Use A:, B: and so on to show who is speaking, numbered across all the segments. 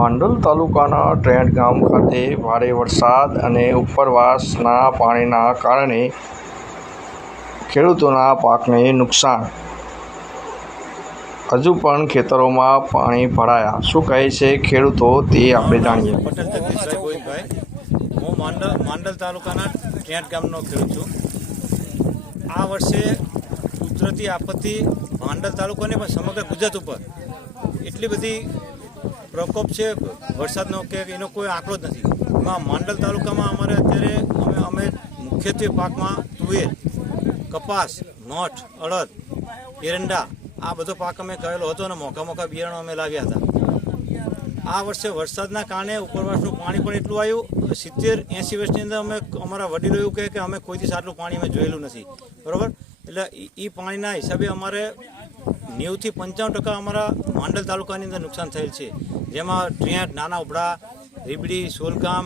A: માંડલ તાલુકાના ટ્રેન્ટ ગામ ખાતે ભારે વરસાદ અને ઉપરવાસના પાણીના કારણે ખેડૂતોના પાકને નુકસાન. હજુ પણ ખેતરોમાં પાણી ભરાયા. શું કહે છે ખેડૂતો તે આપણે જાણીએ.
B: હું માંડલ માંડલ તાલુકાના ટ્રેન્ટ ગામનો ખેડૂત છું. આ વર્ષે કુદરતી આપત્તિ માંડલ તાલુકાને પણ સમગ્ર ગુજરાત ઉપર. એટલી બધી પ્રકોપ છે, વરસાદનો કે એનો કોઈ આંકડો જ નથી. એમાં માંડલ તાલુકામાં અમારે અત્યારે અમે અમે મુખ્યત્વે પાકમાં તુવેર, કપાસ મઠ અડદ, એરંડા, આ બધો પાક અમે કરેલો હતો અને મોકા મોકા બિયારણો અમે લાવ્યા હતા. આ વર્ષે વરસાદના કારણે ઉપરવાસનું પાણી પણ એટલું આવ્યું. સિત્તેર, એંસી વર્ષની અંદર અમે અમારા વડીલો એવું કહે કે અમે કોઈ દિવસ પાણી અમે જોયેલું નથી. બરાબર? એટલે એ પાણીના હિસાબે અમારે નેવથી પંચાવન ટકા અમારા માંડલ તાલુકાની અંદર નુકસાન થયેલ છે. જેમાં ટ્રેન્ટ નાના ઉભડા, રીબડી, સોલગામ,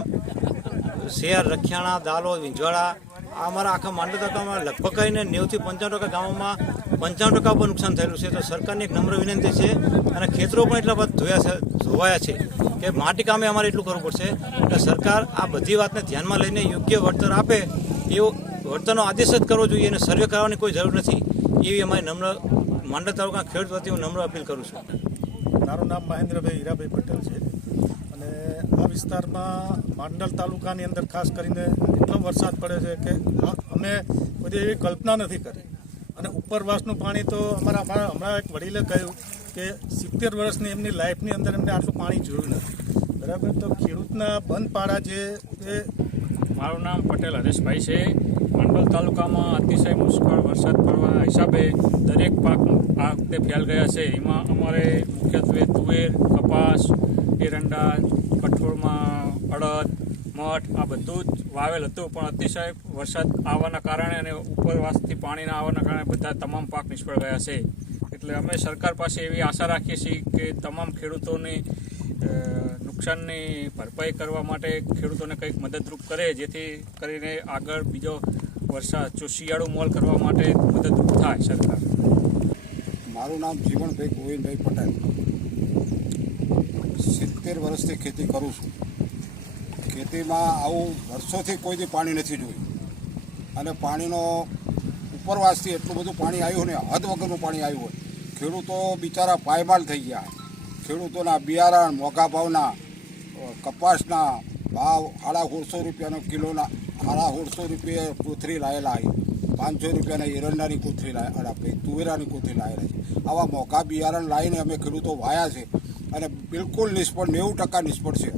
B: શેર, રખિયાણા, દાલો વિંજોળા આ અમારા આખા માંડ તાલુકામાં લગભગ કહીને નેવથી પંચાવન ટકા ગામોમાં પંચાવન ટકા ઉપર નુકસાન થયેલું છે. તો સરકારની એક નમ્ર વિનંતી છે અને ખેતરો પણ એટલા બધા ધોયા છે, ધોવાયા છે કે માટી કામે અમારે એટલું કરવું પડશે. એટલે સરકાર આ બધી વાતને ધ્યાનમાં લઈને યોગ્ય વળતર આપે એવો વળતરનો આદેશ જ કરવો જોઈએ અને સર્વે કરવાની કોઈ જરૂર નથી. એવી અમારી નમ્ર માંડલ તાલુકા ખેડૂત વતી હું નમ્ર અપીલ કરું છું.
C: મારું નામ મહેન્દ્રભાઈ હીરાભાઈ પટેલ છે. અને આ વિસ્તારમાં માંડલ તાલુકાની અંદર ખાસ કરીને એટલો વરસાદ પડે છે કે અમે બધી એવી કલ્પના નથી કરી. અને ઉપરવાસનું પાણી તો અમારા અમારા હમણાં એક વડીલે કહ્યું કે સિત્તેર વર્ષની એમની લાઈફની અંદર એમને આટલું પાણી જોયું નથી. બરાબર? તો ખેડૂતના બંધ પાડા એ
D: મારું નામ પટેલ હરેશભાઈ છે. માંડલ તાલુકામાં અતિશય મુશ્કેલ વરસાદ પડવા હિસાબે દરેક પાક આ વખતે ફેલ ગયા છે. એમાં અમારે મુખ્યત્વે તુવેર, કપાસ, એરંડા, કઠોળમાં અડદ, મઠ આ બધું જ વાવેલ હતું. પણ અતિશય વરસાદ આવવાના કારણે અને ઉપરવાસથી પાણીના આવવાના કારણે બધા તમામ પાક નિષ્ફળ ગયા છે. એટલે અમે સરકાર પાસે એવી આશા રાખીએ છીએ કે તમામ ખેડૂતોની નુકસાનની ભરપાઈ કરવા માટે ખેડૂતોને કંઈક મદદરૂપ કરે, જેથી કરીને આગળ બીજો વરસાદ, જો શિયાળો મોલ કરવા માટે મદદરૂપ થાય સરકાર.
E: મારું નામ જીવણભાઈ ગોવિંદભાઈ પટેલ. સિત્તેર વર્ષથી ખેતી કરું છું. ખેતીમાં આવું વર્ષોથી કોઈથી પાણી નથી જોયું. અને પાણીનો ઉપરવાસથી એટલું બધું પાણી આવ્યું ને હદ વગરનું પાણી આવ્યું હોય. ખેડૂતો બિચારા પાયમાલ થઈ ગયા. ખેડૂતોના બિયારણ, મોંઘા ભાવના કપાસના ભાવ સાડા સોળસો રૂપિયાનો કિલોના, સાડા સોળસો રૂપિયે કોથરી લાયેલા હોય પાંચસો રૂપિયાના એરંડાની કોથરી આપણે તુવેરાની કોથરી લાવેલા છે. આવા મોંઘા બિયારણ લાવીને અમે ખેડૂતો વાયા છે. અને બિલકુલ નિષ્ફળ, નેવું ટકા નિષ્ફળ છે.